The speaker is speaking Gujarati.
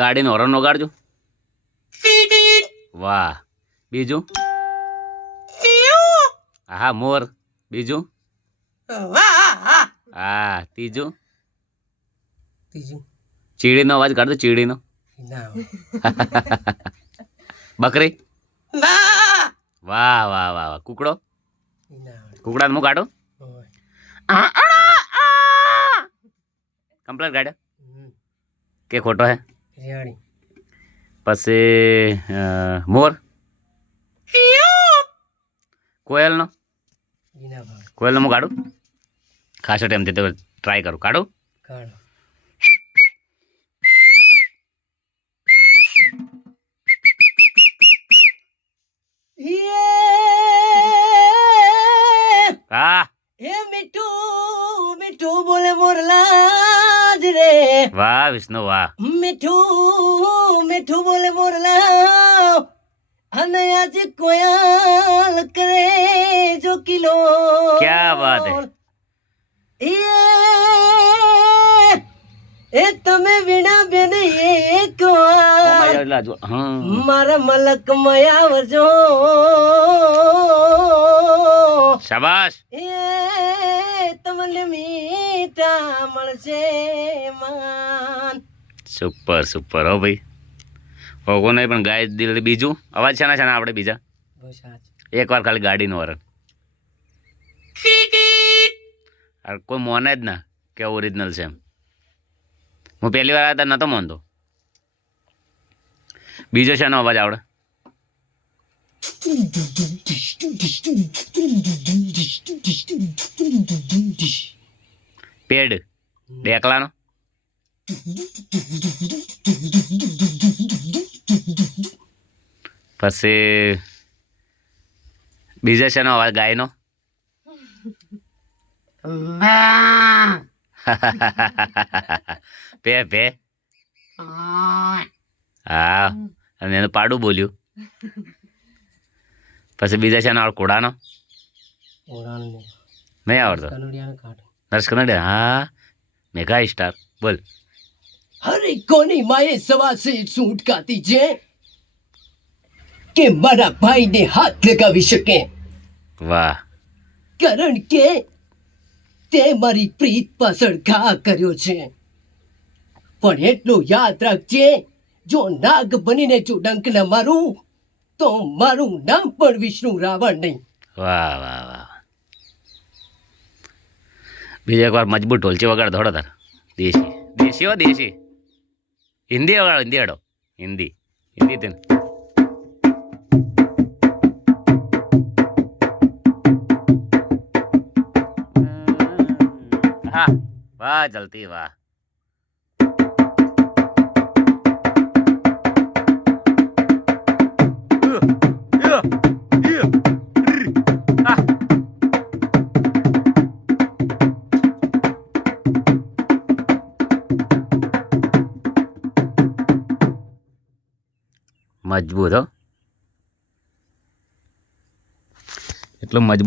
ગાડીનો હોર્ન વગાડજો. વાહ. બીજું? હા મોર. બીજું? હા. ત્રીજું? ચીડીનો અવાજ કાઢજો. ચીડીનો. બકરી? વાહ વાહ વાહ વાહ. કુકડો? કુકડા હું કાઢું? કમ્પ્લેટ કાઢ્યો કે ખોટો હે? પછી મોર? કોયલનો? કોયલનો હું કાઢું? ખાસો ટાઈમથી તો ટ્રાય કરું. કાઢું? હા. એ મીઠું મીઠું બોલે મોરલા જ રે. વાહ વિષ્ણુ વાહ. મીઠું મીઠું બોલે મોરલા અને આજ કોયલ કરે જો કિલો. ક્યા બાત હે. એ તમે વીણા બેન એક મારા મલક મયા વરજો. શાબાશ. એ તમને મીઠા મળશે માન. સુપર સુપર હો ભાઈ. હોગો નહીં પણ ગાય દિલ. બીજું અવાજ છે ને આપણે બીજા એકવાર ખાલી ગાડીનો હોર્ન. કોઈ મોને જ ના કે ઓરિજિનલ છે એમ. હું પહેલી વાર આવ્યા નતો મોનતો. બીજો છે એનો અવાજ આવડે? પેડ ડેકલાનો? પછી બીજો છે એનો અવાજ ગાયનો? Pay pay. હા. અને એનું પાડું બોલ્યું. પછી બીજા છે એનો ઘોડાનો? નહીં આવડતો. નર્સ કનડિયા. હા મેગા સ્ટાર. બોલ. અરે કોની માએ સવા સે સૂટ કાતી છે કે મારા ભાઈને હાથ લગાવી શકે. વાહ. કારણ કે તે મારી પ્રીત પાછળ ઘા કર્યો છે. પણ એટલું યાદ રાખજે, જો નાગ બનીને જો ડંક ન મારું તો મારું નામ પણ વિષ્ણુ રાવણ નહીં. વાહ વાહ વાહ. બીજો એકવાર મજબૂત ઢોલચી વગાડ થોડો તાર. દેશી દેશી હો દેશી. હિન્દી વગાડો. હિન્દી હાડો. હિન્દી હિન્દી તેન. હા વાહ ચલતી વાહ. મજબૂત હો. એટલો મજબૂત.